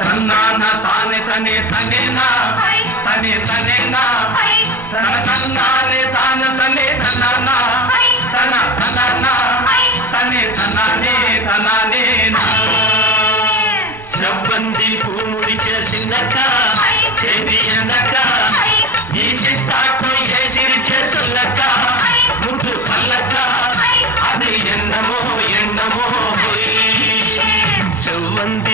தன்னான தானே தனே தனேனா தனே தனேனா தன்னானே தான தனே தன்னானா தன தனானா தனே தனானே தனானே செவ்வந்தி பூ முடிக்க சின்னக்கா சரி எனக்கா நீ சித்தாட்டம் ஏசிருக்க சொல்லக்கா முத்து பல்லக்கா அது என்னமோ என்னமோ செவ்வந்தி